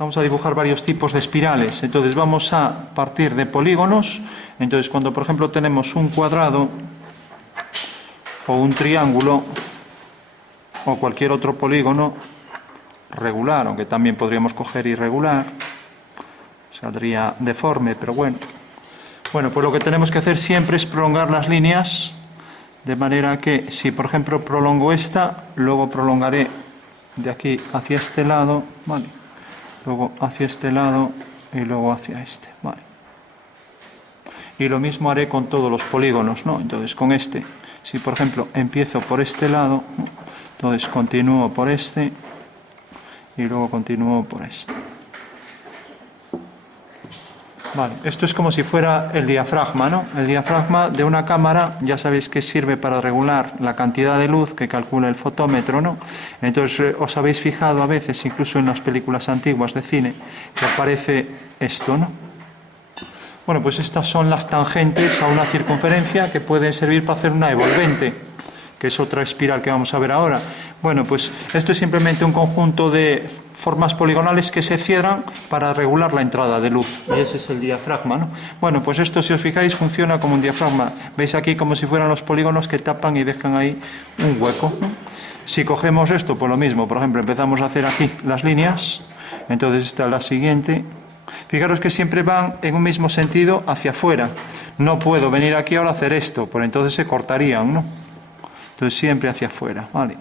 vamos a dibujar varios tipos de espirales. Entonces vamos a partir de polígonos. Entonces cuando por ejemplo tenemos un cuadrado o un triángulo o cualquier otro polígono regular, aunque también podríamos coger irregular, saldría deforme, pero bueno. Bueno, pues lo que tenemos que hacer siempre es prolongar las líneas, de manera que si por ejemplo prolongo esta, luego prolongaré de aquí hacia este lado, ¿vale? Luego hacia este lado y luego hacia este, ¿vale? Y lo mismo haré con todos los polígonos, ¿no? Entonces con este, si por ejemplo empiezo por este lado, ¿no? Entonces continúo por este y luego continúo por este. Vale, esto es como si fuera el diafragma, ¿no? El diafragma de una cámara, ya sabéis que sirve para regular la cantidad de luz que calcula el fotómetro, ¿no? Entonces os habéis fijado a veces, incluso en las películas antiguas de cine, que aparece esto, ¿no? Bueno, pues estas son las tangentes a una circunferencia que pueden servir para hacer una evolvente, que es otra espiral que vamos a ver ahora. Bueno, pues esto es simplemente un conjunto de formas poligonales que se cierran para regular la entrada de luz. Y ese es el diafragma, ¿no? Bueno, pues esto, si os fijáis, funciona como un diafragma. Veis aquí como si fueran los polígonos que tapan y dejan ahí un hueco, ¿no? Si cogemos esto, pues lo mismo. Por ejemplo, empezamos a hacer aquí las líneas. Entonces esta es la siguiente. Fijaros que siempre van en un mismo sentido hacia afuera. No puedo venir aquí ahora a hacer esto, por entonces se cortarían, ¿no? Entonces siempre hacia afuera, ¿vale?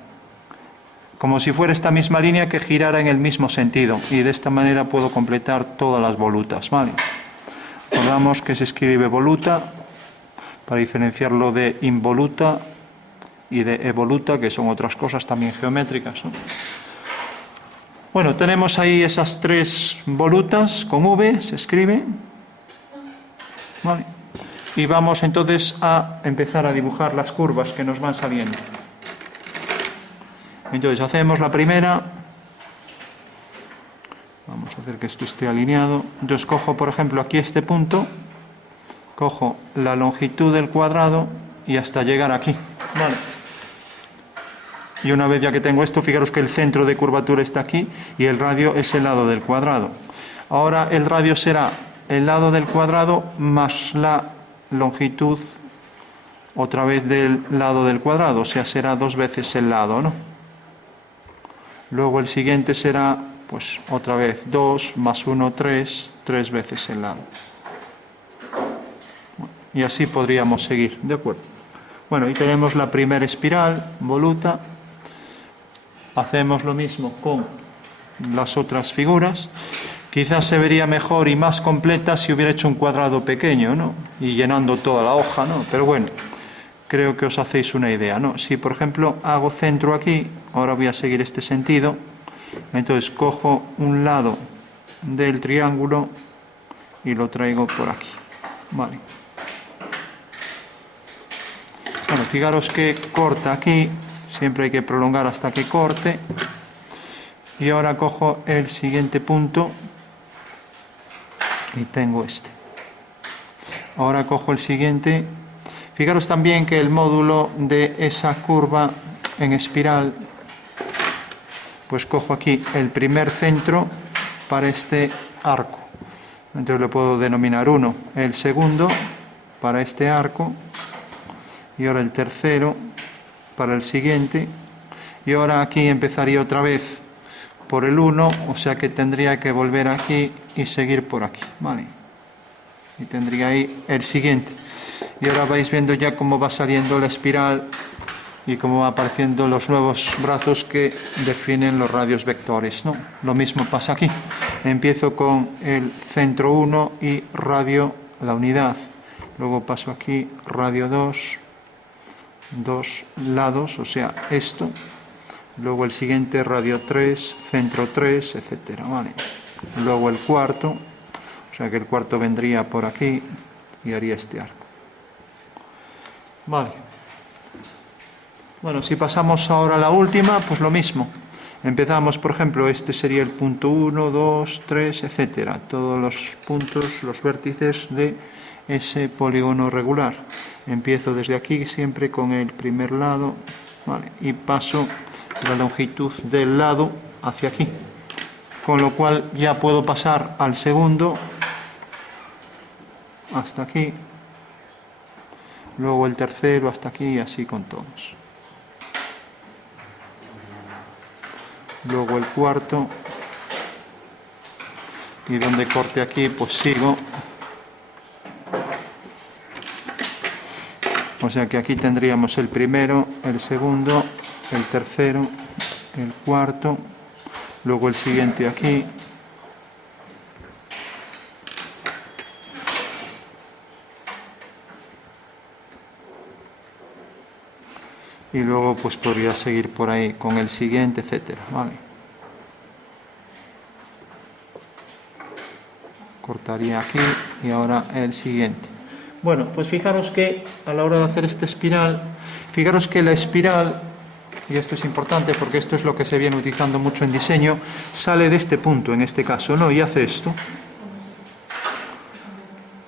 Como si fuera esta misma línea que girara en el mismo sentido. Y de esta manera puedo completar todas las volutas, ¿vale? Recordamos que se escribe voluta para diferenciarlo de involuta y de evoluta, que son otras cosas también geométricas, ¿no? Bueno, tenemos ahí esas tres volutas con V, se escribe, ¿vale? Y vamos entonces a empezar a dibujar las curvas que nos van saliendo. Entonces hacemos la primera. Vamos a hacer que esto esté alineado. Entonces cojo, por ejemplo, aquí este punto, cojo la longitud del cuadrado y hasta llegar aquí, ¿vale? Y una vez ya que tengo esto, fijaros que el centro de curvatura está aquí y el radio es el lado del cuadrado. Ahora el radio será el lado del cuadrado más la longitud otra vez del lado del cuadrado, o sea, será 2 veces el lado, ¿no? Luego el siguiente será, pues otra vez 2 más 1, 3, 3 veces el lado. Y así podríamos seguir, ¿de acuerdo? Bueno, y tenemos la primera espiral, voluta. Hacemos lo mismo con las otras figuras. Quizás se vería mejor y más completa si hubiera hecho un cuadrado pequeño, ¿no? Y llenando toda la hoja, ¿no? Pero bueno, creo que os hacéis una idea, ¿no? Si, por ejemplo, hago centro aquí, ahora voy a seguir este sentido, entonces cojo un lado del triángulo y lo traigo por aquí, ¿vale? Bueno, fijaros que corta aquí, siempre hay que prolongar hasta que corte. Y ahora cojo el siguiente punto y tengo este. Ahora cojo el siguiente. Fijaros también que el módulo de esa curva en espiral, pues cojo aquí el primer centro para este arco. Entonces le puedo denominar 1. El segundo para este arco. Y ahora el tercero para el siguiente. Y ahora aquí empezaría otra vez por el 1, o sea que tendría que volver aquí y seguir por aquí, ¿vale? Y tendría ahí el siguiente. Y ahora vais viendo ya cómo va saliendo la espiral y cómo va apareciendo los nuevos brazos que definen los radios vectores, ¿no? Lo mismo pasa aquí. Empiezo con el centro 1 y radio la unidad. Luego paso aquí radio 2, 2 lados, o sea, esto. Luego el siguiente radio 3, centro 3, etcétera, ¿vale? Luego el cuarto, o sea que el cuarto vendría por aquí y haría este arco. Vale. Bueno, si pasamos ahora a la última, pues lo mismo. Empezamos, por ejemplo, este sería el punto 1, 2, 3, etcétera. Todos los puntos, los vértices de ese polígono regular. Empiezo desde aquí, siempre con el primer lado, ¿vale? Y paso la longitud del lado hacia aquí, con lo cual ya puedo pasar al segundo, hasta aquí, luego el tercero hasta aquí y así con todos. Luego el cuarto, y donde corte aquí pues sigo. O sea que aquí tendríamos el primero, el segundo, el tercero, el cuarto, luego el siguiente aquí. Y luego pues podría seguir por ahí con el siguiente, etcétera, ¿vale? Cortaría aquí y ahora el siguiente. Bueno, pues fijaros que a la hora de hacer esta espiral, fijaros que la espiral, y esto es importante porque esto es lo que se viene utilizando mucho en diseño, sale de este punto en este caso, ¿no? Y hace esto.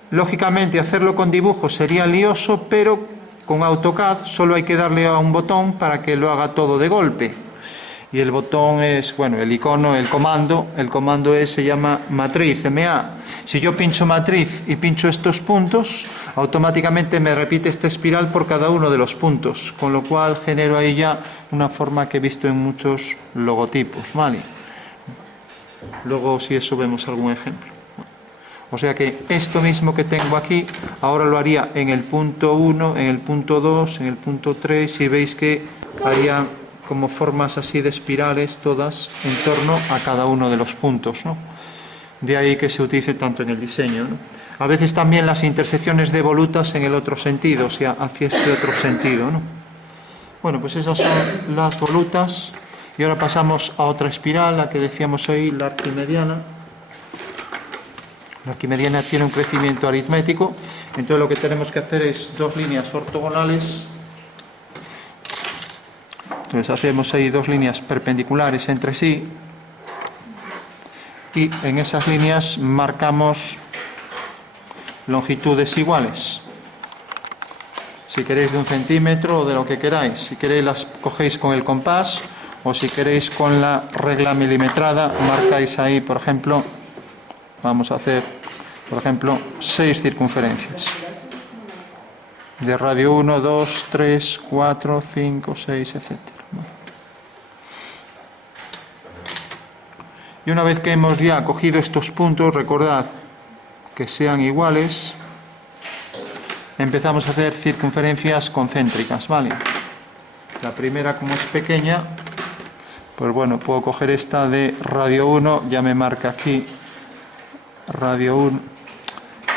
Lógicamente hacerlo con dibujo sería lioso, pero con AutoCAD solo hay que darle a un botón para que lo haga todo de golpe. Y el botón es, bueno, el icono, el comando se llama matriz, MA. Si yo pincho matriz y pincho estos puntos, automáticamente me repite esta espiral por cada uno de los puntos, con lo cual genero ahí ya una forma que he visto en muchos logotipos, ¿vale? Luego, si eso, vemos algún ejemplo. O sea que esto mismo que tengo aquí, ahora lo haría en el punto 1, en el punto 2, en el punto 3, y veis que haría como formas así de espirales todas en torno a cada uno de los puntos, ¿no? De ahí que se utilice tanto en el diseño, ¿no? A veces también las intersecciones de volutas en el otro sentido, o sea, hacia este otro sentido, ¿no? Bueno, pues esas son las volutas. Y ahora pasamos a otra espiral, la que decíamos ahí, la arquimediana. La arquimediana tiene un crecimiento aritmético, entonces lo que tenemos que hacer es dos líneas ortogonales. Entonces hacemos ahí dos líneas perpendiculares entre sí y en esas líneas marcamos longitudes iguales. Si queréis de 1 centímetro o de lo que queráis. Si queréis las cogéis con el compás o si queréis con la regla milimetrada marcáis ahí, por ejemplo, vamos a hacer, por ejemplo, 6 circunferencias. De radio 1, 2, 3, 4, 5, 6, etc. Y una vez que hemos ya cogido estos puntos, recordad que sean iguales, empezamos a hacer circunferencias concéntricas, ¿vale? La primera, como es pequeña, pues bueno, puedo coger esta de radio 1, ya me marca aquí radio 1,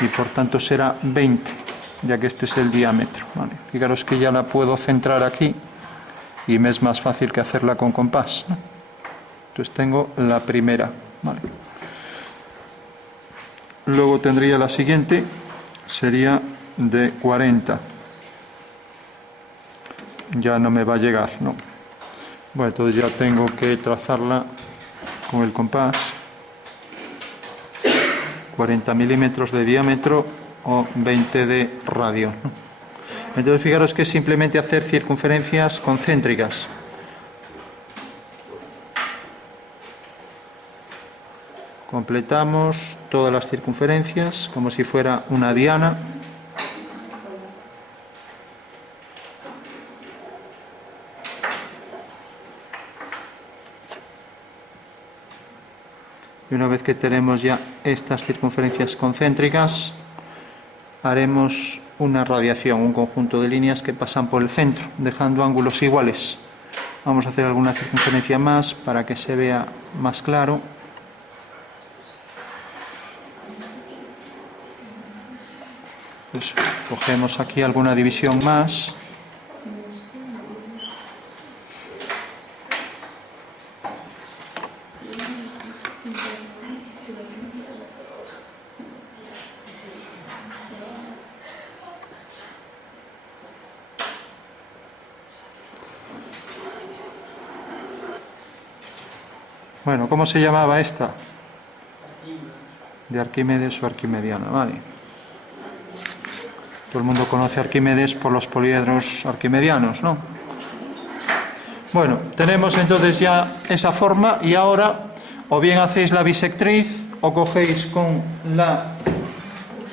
y por tanto será 20, ya que este es el diámetro, ¿vale? Fijaros que ya la puedo centrar aquí y me es más fácil que hacerla con compás, ¿no? Entonces tengo la primera, ¿vale? Luego tendría la siguiente, sería de 40. Ya no me va a llegar, ¿no? Bueno, entonces ya tengo que trazarla con el compás. 40 milímetros de diámetro o 20 de radio, ¿no? Entonces fijaros que es simplemente hacer circunferencias concéntricas. Completamos todas las circunferencias como si fuera una diana. Y una vez que tenemos ya estas circunferencias concéntricas, haremos una radiación, un conjunto de líneas que pasan por el centro, dejando ángulos iguales. Vamos a hacer alguna circunferencia más para que se vea más claro. Pues cogemos aquí alguna división más. Bueno, ¿cómo se llamaba esta? De Arquímedes o arquimediana, vale. Todo el mundo conoce a Arquímedes por los poliedros arquimedianos, ¿no? Bueno, tenemos entonces ya esa forma y ahora O bien hacéis la bisectriz o cogéis con la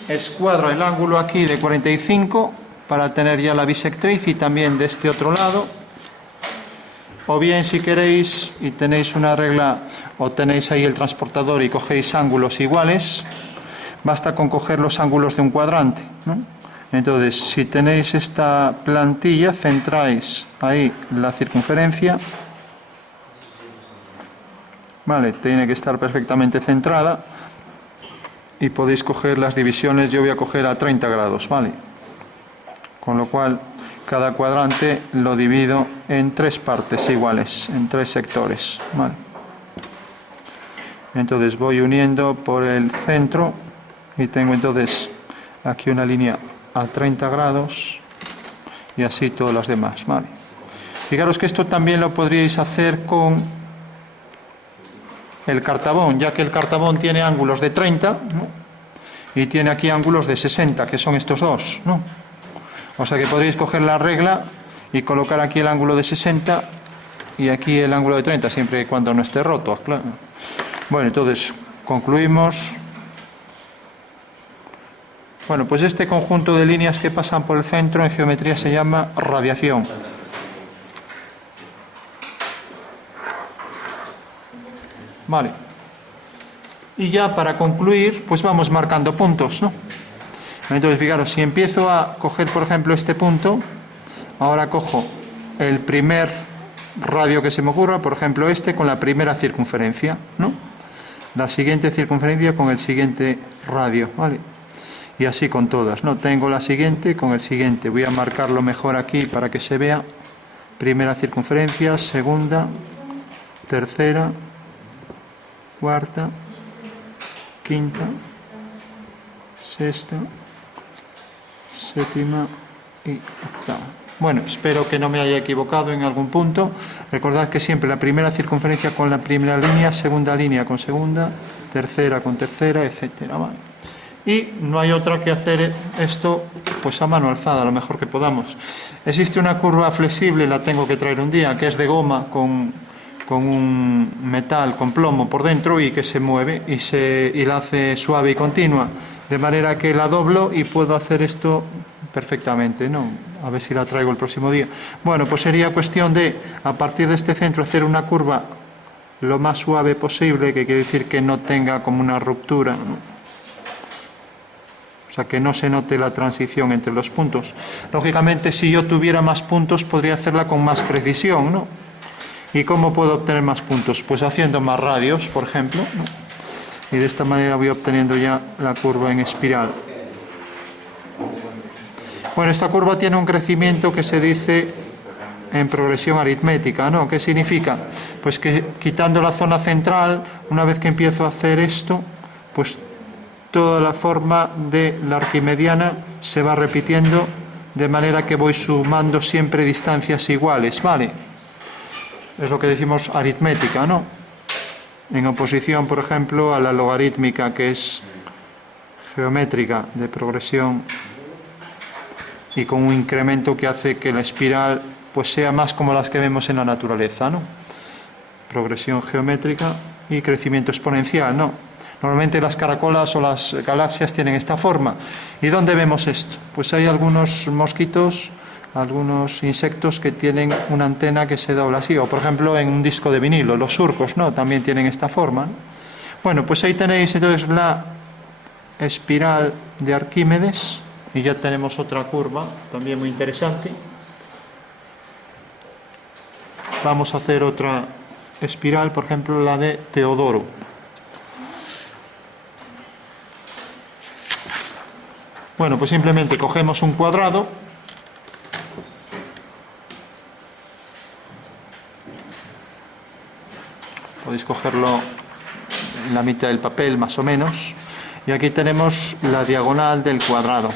escuadra el ángulo aquí de 45 para tener ya la bisectriz y también de este otro lado. O bien si queréis y tenéis una regla o tenéis ahí el transportador y cogéis ángulos iguales, basta con coger los ángulos de un cuadrante, ¿no? Entonces, si tenéis esta plantilla, centráis ahí la circunferencia, vale, tiene que estar perfectamente centrada y podéis coger las divisiones. Yo voy a coger a 30 grados, vale, con lo cual cada cuadrante lo divido en 3 partes iguales, en 3 sectores, vale. Entonces voy uniendo por el centro y tengo entonces aquí una línea a 30 grados y así todas las demás, vale. Fijaros que esto también lo podríais hacer con el cartabón, ya que el cartabón tiene ángulos de 30, ¿no? Y tiene aquí ángulos de 60, que son estos dos, ¿no? O sea que podréis coger la regla y colocar aquí el ángulo de 60 y aquí el ángulo de 30, siempre y cuando no esté roto, claro. Bueno, entonces concluimos. Bueno, pues este conjunto de líneas que pasan por el centro en geometría se llama radiación. Vale. Y ya para concluir, pues vamos marcando puntos, ¿no? Entonces, fijaros, si empiezo a coger, por ejemplo, este punto, ahora cojo el primer radio que se me ocurra, por ejemplo, este con la primera circunferencia, ¿no? La siguiente circunferencia con el siguiente radio, ¿vale? Y así con todas, ¿no? Tengo la siguiente con el siguiente. Voy a marcarlo mejor aquí para que se vea. Primera circunferencia, segunda, tercera, cuarta, quinta, sexta, séptima y octava. Bueno, espero que no me haya equivocado en algún punto. Recordad que siempre la primera circunferencia con la primera línea, segunda línea con segunda, tercera con tercera, etcétera, ¿vale? Y no hay otra que hacer esto pues a mano alzada, lo mejor que podamos. Existe una curva flexible, la tengo que traer un día, que es de goma con un metal, con plomo por dentro y que se mueve y la hace suave y continua, de manera que la doblo y puedo hacer esto perfectamente, ¿no? A ver si la traigo el próximo día. Bueno, pues sería cuestión de, a partir de este centro, hacer una curva lo más suave posible, que quiere decir que no tenga como una ruptura, ¿no? O sea, que no se note la transición entre los puntos. Lógicamente, si yo tuviera más puntos, podría hacerla con más precisión, ¿no? ¿Y cómo puedo obtener más puntos? Pues haciendo más radios, por ejemplo, ¿no? Y de esta manera voy obteniendo ya la curva en espiral. Bueno, esta curva tiene un crecimiento que se dice en progresión aritmética, ¿no? ¿Qué significa? Pues que quitando la zona central, una vez que empiezo a hacer esto, pues toda la forma de la arquimediana se va repitiendo, de manera que voy sumando siempre distancias iguales, ¿vale? Es lo que decimos aritmética, ¿no? En oposición, por ejemplo, a la logarítmica, que es geométrica, de progresión y con un incremento que hace que la espiral pues sea más como las que vemos en la naturaleza, ¿no? Progresión geométrica y crecimiento exponencial, ¿no? Normalmente las caracolas o las galaxias tienen esta forma. ¿Y dónde vemos esto? Pues hay algunos mosquitos, algunos insectos que tienen una antena que se dobla así, o por ejemplo en un disco de vinilo, los surcos, ¿no? También tienen esta forma, ¿no? Bueno, pues ahí tenéis entonces la espiral de Arquímedes, y ya tenemos otra curva también muy interesante. Vamos a hacer otra espiral, por ejemplo la de Teodoro. Bueno, pues simplemente cogemos un cuadrado, podéis cogerlo en la mitad del papel más o menos, y aquí tenemos la diagonal del cuadrado.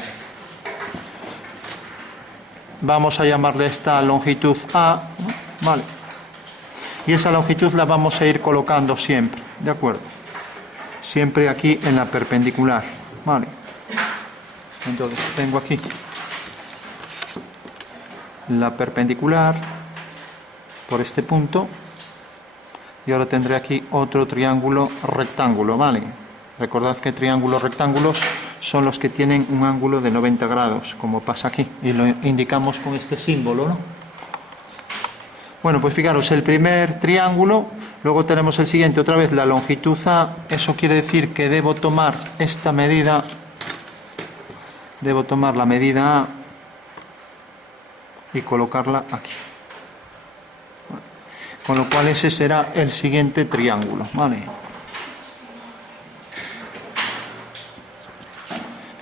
Vamos a llamarle esta longitud A, ¿no? Vale. Y esa longitud la vamos a ir colocando siempre, ¿de acuerdo? Siempre aquí en la perpendicular, ¿vale? Entonces tengo aquí la perpendicular por este punto, y ahora tendré aquí otro triángulo rectángulo, ¿vale? Recordad que triángulos rectángulos son los que tienen un ángulo de 90 grados, como pasa aquí, y lo indicamos con este símbolo, ¿no? Bueno, pues fijaros, el primer triángulo, luego tenemos el siguiente, otra vez la longitud A, eso quiere decir que debo tomar esta medida, debo tomar la medida A y colocarla aquí. Con lo cual ese será el siguiente triángulo, ¿vale?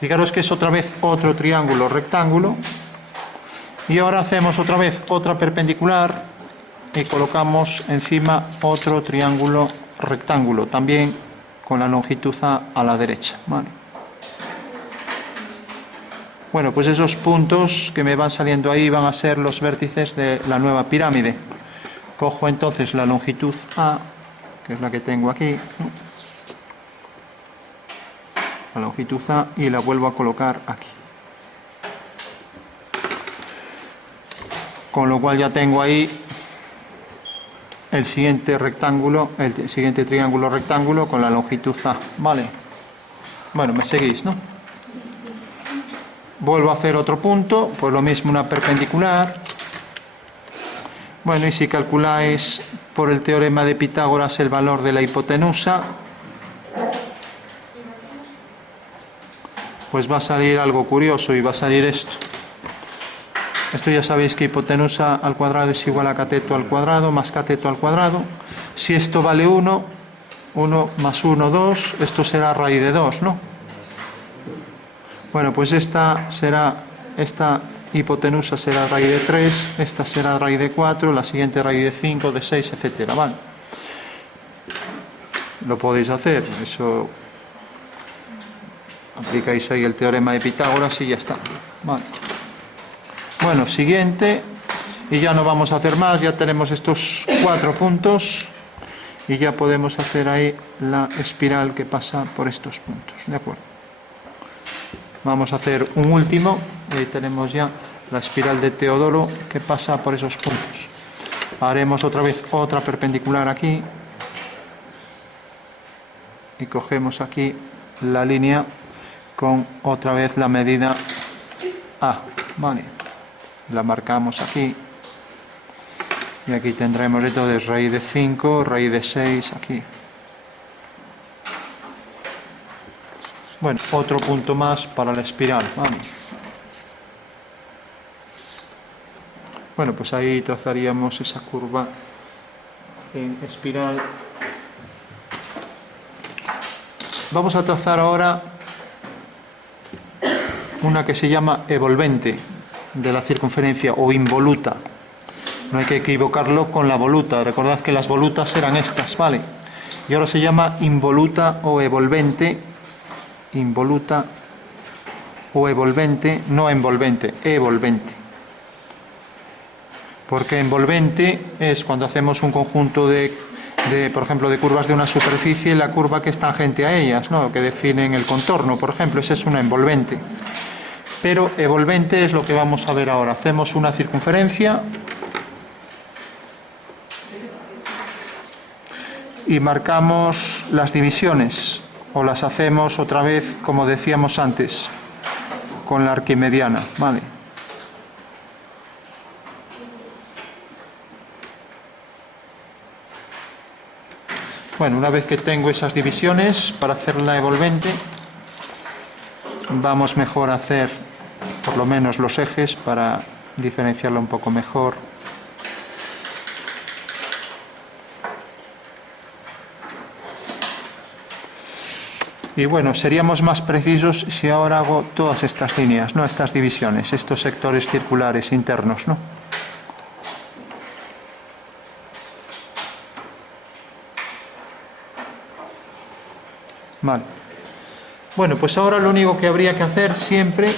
Fijaros que es otra vez otro triángulo rectángulo. Y ahora hacemos otra vez otra perpendicular y colocamos encima otro triángulo rectángulo, también con la longitud A la derecha, ¿vale? Bueno, pues esos puntos que me van saliendo ahí van a ser los vértices de la nueva pirámide. Cojo entonces la longitud A, que es la que tengo aquí, ¿no? La longitud A, y la vuelvo a colocar aquí. Con lo cual ya tengo ahí el siguiente rectángulo, el siguiente triángulo rectángulo con la longitud A, ¿vale? Bueno, me seguís, ¿no? Vuelvo a hacer otro punto, pues lo mismo, una perpendicular. Bueno, y si calculáis por el teorema de Pitágoras el valor de la hipotenusa, pues va a salir algo curioso y va a salir esto. Esto ya sabéis que hipotenusa al cuadrado es igual a cateto al cuadrado más cateto al cuadrado. Si esto vale 1, 1 más 1, 2, esto será raíz de 2, ¿no? Bueno, pues esta hipotenusa será raíz de 3, esta será raíz de 4, la siguiente raíz de 5, de 6, etcétera, ¿vale? Lo podéis hacer, eso aplicáis ahí el teorema de Pitágoras y ya está, ¿vale? Bueno, siguiente, y ya no vamos a hacer más, ya tenemos estos 4 puntos y ya podemos hacer ahí la espiral que pasa por estos puntos, ¿de acuerdo? Vamos a hacer un último, y ahí tenemos ya la espiral de Teodoro que pasa por esos puntos. Haremos otra vez otra perpendicular aquí y cogemos aquí la línea con otra vez la medida A, ¿vale? La marcamos aquí y aquí tendremos entonces raíz de 5, raíz de 6 aquí. Bueno, otro punto más para la espiral, ¿vale? Bueno, pues ahí trazaríamos esa curva en espiral. Vamos a trazar ahora una que se llama evolvente de la circunferencia o involuta. No hay que equivocarlo con la voluta. Recordad que las volutas eran estas, ¿vale? Y ahora se llama involuta o evolvente. Involuta o evolvente, no envolvente, evolvente. Porque envolvente es cuando hacemos un conjunto por ejemplo, de curvas de una superficie, la curva que es tangente a ellas, ¿no? Que definen el contorno, por ejemplo, esa es una envolvente. Pero evolvente es lo que vamos a ver ahora. Hacemos una circunferencia y marcamos las divisiones, o las hacemos otra vez, como decíamos antes, con la arquimediana, ¿vale? Bueno, una vez que tengo esas divisiones para hacer la evolvente, vamos mejor a hacer por lo menos los ejes para diferenciarlo un poco mejor. Y bueno, seríamos más precisos si ahora hago todas estas líneas, ¿no? Estas divisiones, estos sectores circulares internos, ¿no? Vale. Bueno, pues ahora lo único que habría que hacer siempre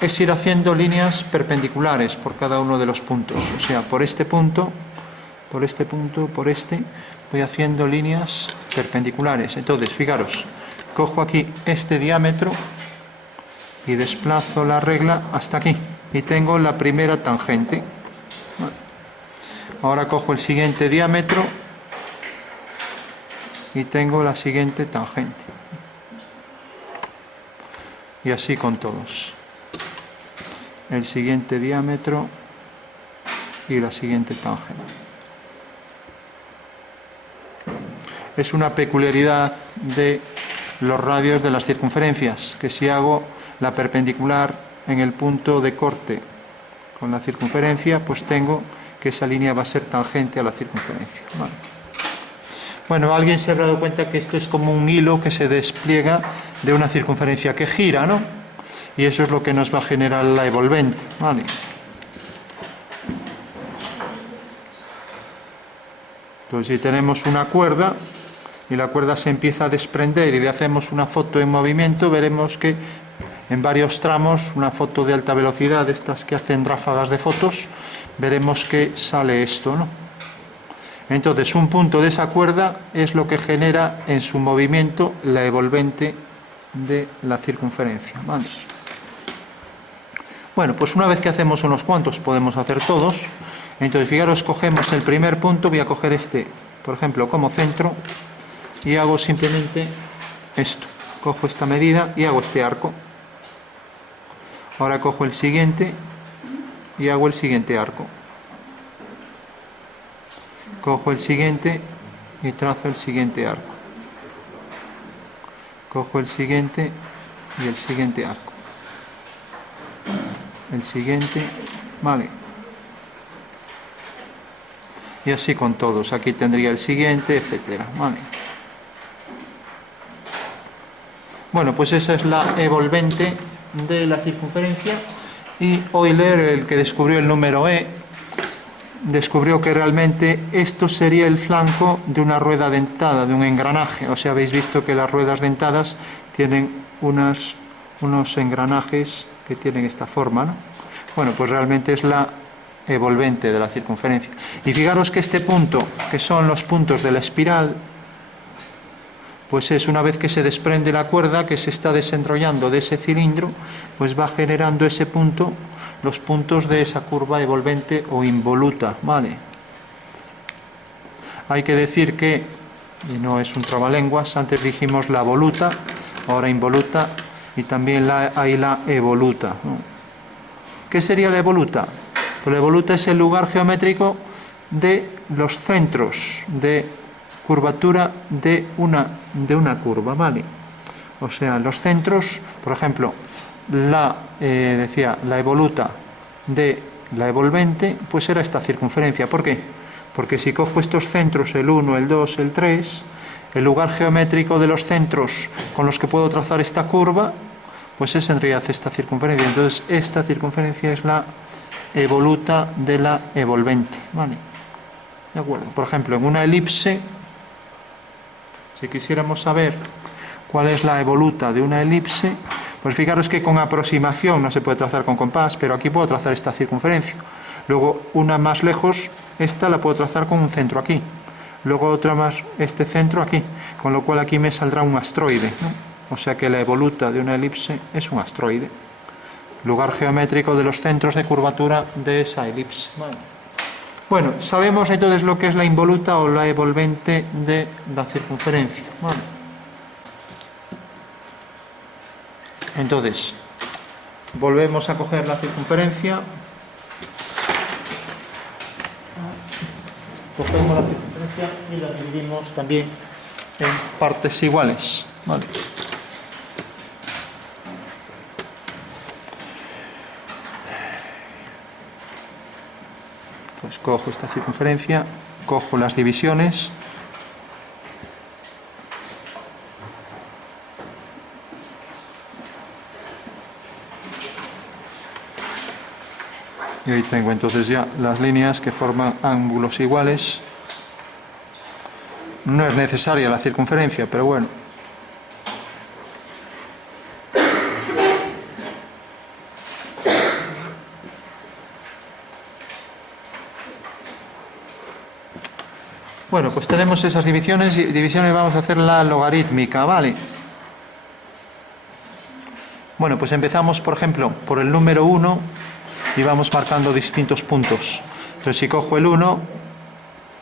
es ir haciendo líneas perpendiculares por cada uno de los puntos. O sea, por este punto, por este punto, por este, voy haciendo líneas perpendiculares. Entonces, fijaros, cojo aquí este diámetro y desplazo la regla hasta aquí. Y tengo la primera tangente. Vale. Ahora cojo el siguiente diámetro y tengo la siguiente tangente. Y así con todos. El siguiente diámetro y la siguiente tangente. Es una peculiaridad de los radios de las circunferencias, que si hago la perpendicular en el punto de corte con la circunferencia, pues tengo que esa línea va a ser tangente a la circunferencia. Vale. Bueno, alguien se ha dado cuenta que esto es como un hilo que se despliega de una circunferencia que gira, ¿no? Y eso es lo que nos va a generar la evolvente, ¿vale? Entonces, si tenemos una cuerda y la cuerda se empieza a desprender y le hacemos una foto en movimiento, veremos que en varios tramos, una foto de alta velocidad, de estas que hacen ráfagas de fotos, veremos que sale esto, ¿no? Entonces, un punto de esa cuerda es lo que genera en su movimiento la evolvente de la circunferencia, ¿vale? Bueno, pues una vez que hacemos unos cuantos, podemos hacer todos. Entonces, fijaros, cogemos el primer punto, voy a coger este, por ejemplo, como centro, y hago simplemente esto. Cojo esta medida y hago este arco. Ahora cojo el siguiente y hago el siguiente arco. Cojo el siguiente y trazo el siguiente arco. Cojo el siguiente y el siguiente arco. El siguiente, vale. Y así con todos. Aquí tendría el siguiente, etcétera, vale. Bueno, pues esa es la evolvente de la circunferencia, y Euler, el que descubrió el número E, descubrió que realmente esto sería el flanco de una rueda dentada, de un engranaje. O sea, habéis visto que las ruedas dentadas tienen unos engranajes que tienen esta forma, ¿no? Bueno, pues realmente es la evolvente de la circunferencia. Y fijaros que este punto, que son los puntos de la espiral, pues es una vez que se desprende la cuerda que se está desenrollando de ese cilindro, pues va generando ese punto, los puntos de esa curva evolvente o involuta, ¿vale? Hay que decir que, y no es un trabalenguas, antes dijimos la voluta, ahora involuta, y también hay la evoluta, ¿no? ¿Qué sería la evoluta? Pues la evoluta es el lugar geométrico de los centros de curvatura de una curva, ¿vale? O sea, los centros, por ejemplo, la evoluta de la evolvente, pues era esta circunferencia. ¿Por qué? Porque si cojo estos centros, el 1, el 2, el 3, el lugar geométrico de los centros con los que puedo trazar esta curva, pues es en realidad esta circunferencia. Entonces, esta circunferencia es la evoluta de la evolvente, ¿vale? ¿De acuerdo? Por ejemplo, en una elipse, si quisiéramos saber cuál es la evoluta de una elipse, pues fijaros que con aproximación no se puede trazar con compás, pero aquí puedo trazar esta circunferencia. Luego, una más lejos, esta la puedo trazar con un centro aquí. Luego otra más, este centro aquí, con lo cual aquí me saldrá un astroide, ¿no? O sea que la evoluta de una elipse es un astroide. Lugar geométrico de los centros de curvatura de esa elipse. Bueno, sabemos entonces lo que es la involuta o la evolvente de la circunferencia. Bueno. Entonces, volvemos a coger la circunferencia. Cogemos la circunferencia y la dividimos también en partes iguales. Vale. Pues cojo esta circunferencia, cojo las divisiones, y ahí tengo entonces ya las líneas que forman ángulos iguales. No es necesaria la circunferencia, pero bueno. Bueno, pues tenemos esas divisiones y vamos a hacer la logarítmica, ¿vale? Bueno, pues empezamos, por ejemplo, por el número 1 y vamos marcando distintos puntos. Entonces, si cojo el 1,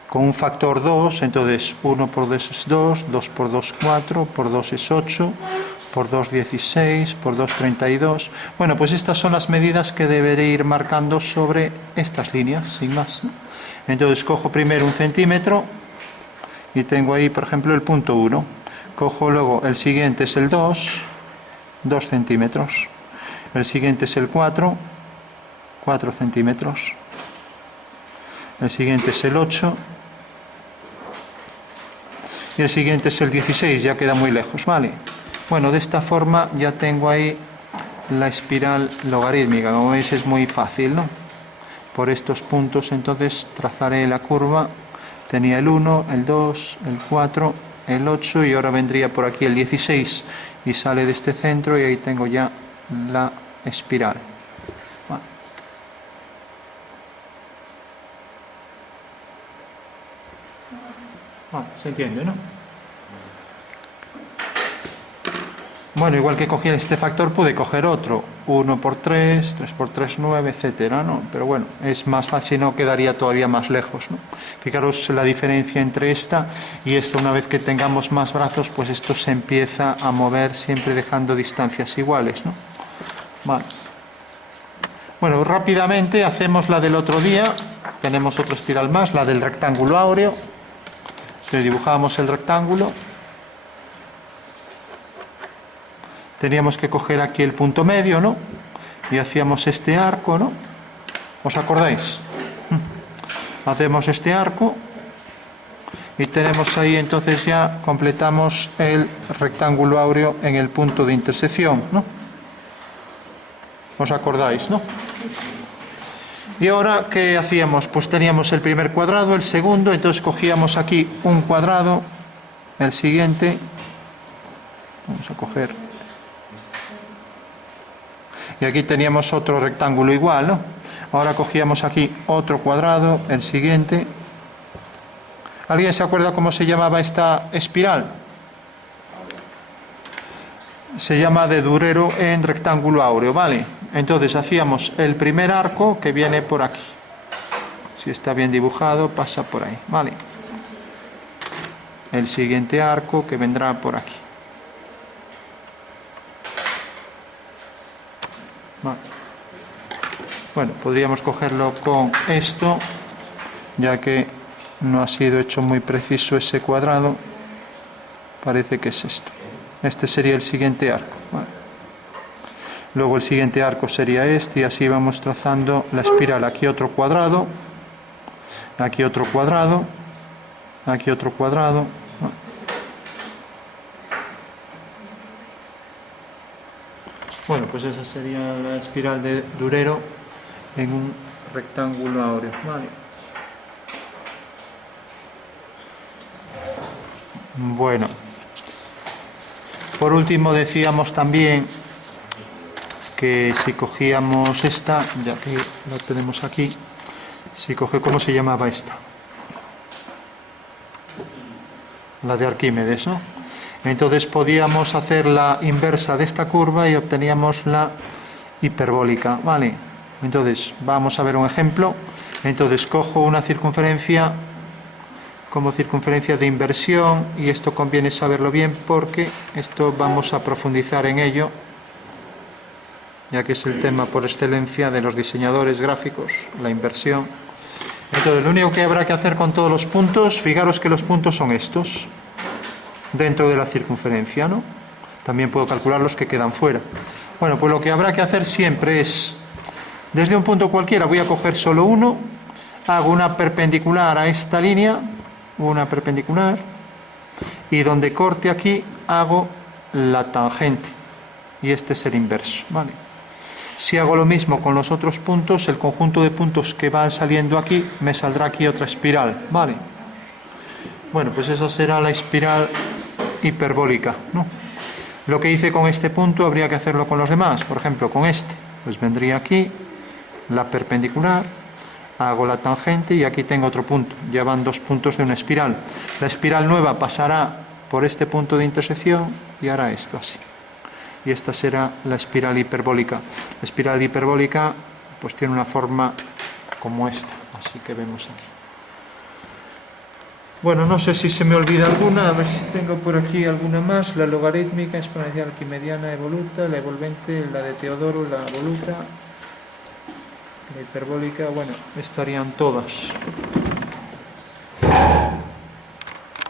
con un factor 2, entonces 1 por 2 es 2, 2 por 2 4, por 2 es 8, por 2 16, por 2 32. Bueno, pues estas son las medidas que deberé ir marcando sobre estas líneas, sin más, ¿no? Entonces cojo primero 1 centímetro y tengo ahí, por ejemplo, el punto 1. Cojo luego, el siguiente es el 2, 2 centímetros. El siguiente es el 4, 4 centímetros. El siguiente es el 8. Y el siguiente es el 16, ya queda muy lejos, ¿vale? Bueno, de esta forma ya tengo ahí la espiral logarítmica. Como veis es muy fácil, ¿no? Por estos puntos entonces trazaré la curva. Tenía el 1, el 2, el 4, el 8 y ahora vendría por aquí el 16 y sale de este centro y ahí tengo ya la espiral. Se entiende, ¿no? Bueno, igual que cogí este factor, pude coger otro. 1 por 3, 3 por 3, 9, etcétera, ¿no? Pero bueno, es más fácil, no quedaría todavía más lejos, ¿no? Fijaros la diferencia entre esta y esta. Una vez que tengamos más brazos, pues esto se empieza a mover siempre dejando distancias iguales, ¿no? Vale. Bueno, rápidamente hacemos la del otro día. Tenemos otra espiral más, la del rectángulo áureo. Entonces dibujamos el rectángulo. Teníamos que coger aquí el punto medio, ¿no? Y hacíamos este arco, ¿no? ¿Os acordáis? Hacemos este arco y tenemos ahí, entonces ya completamos el rectángulo áureo en el punto de intersección, ¿no? ¿Os acordáis, no? Y ahora, ¿qué hacíamos? Pues teníamos el primer cuadrado, el segundo, entonces cogíamos aquí un cuadrado, el siguiente, vamos a coger, y aquí teníamos otro rectángulo igual, ¿no? Ahora cogíamos aquí otro cuadrado, el siguiente. ¿Alguien se acuerda cómo se llamaba esta espiral? Se llama de Durero en rectángulo áureo, ¿vale? Entonces hacíamos el primer arco que viene por aquí. Si está bien dibujado, pasa por ahí, ¿vale? El siguiente arco que vendrá por aquí. Vale. Bueno, podríamos cogerlo con esto, ya que no ha sido hecho muy preciso ese cuadrado. Parece que es esto. Este sería el siguiente arco, ¿vale? Luego el siguiente arco sería este y así vamos trazando la espiral. Aquí otro cuadrado, aquí otro cuadrado, aquí otro cuadrado. Bueno, pues esa sería la espiral de Durero en un rectángulo áureo, ¿vale? Bueno, por último decíamos también que si cogíamos esta, ya que la tenemos aquí, si coge, ¿cómo se llamaba esta? La de Arquímedes, ¿no? Entonces podíamos hacer la inversa de esta curva y obteníamos la hiperbólica, ¿vale? Entonces vamos a ver un ejemplo. Entonces cojo una circunferencia como circunferencia de inversión y esto conviene saberlo bien porque esto vamos a profundizar en ello, ya que es el tema por excelencia de los diseñadores gráficos, la inversión. Entonces lo único que habrá que hacer con todos los puntos, fijaros que los puntos son estos, dentro de la circunferencia, ¿no? También puedo calcular los que quedan fuera. Bueno, pues lo que habrá que hacer siempre es, desde un punto cualquiera voy a coger solo uno, hago una perpendicular a esta línea, una perpendicular, y donde corte aquí hago la tangente, y este es el inverso, ¿vale? Si hago lo mismo con los otros puntos, el conjunto de puntos que van saliendo aquí, me saldrá aquí otra espiral, ¿vale? Bueno, pues esa será la espiral hiperbólica, ¿no? Lo que hice con este punto habría que hacerlo con los demás. Por ejemplo, con este, pues vendría aquí la perpendicular, hago la tangente y aquí tengo otro punto. Ya van dos puntos de una espiral. La espiral nueva pasará por este punto de intersección y hará esto así. Y esta será la espiral hiperbólica. La espiral hiperbólica pues tiene una forma como esta, así que vemos aquí. Bueno, no sé si se me olvida alguna, a ver si tengo por aquí alguna más. La logarítmica, exponencial quimediana, evoluta, la evolvente, la de Teodoro, la voluta, la hiperbólica, bueno, estarían todas.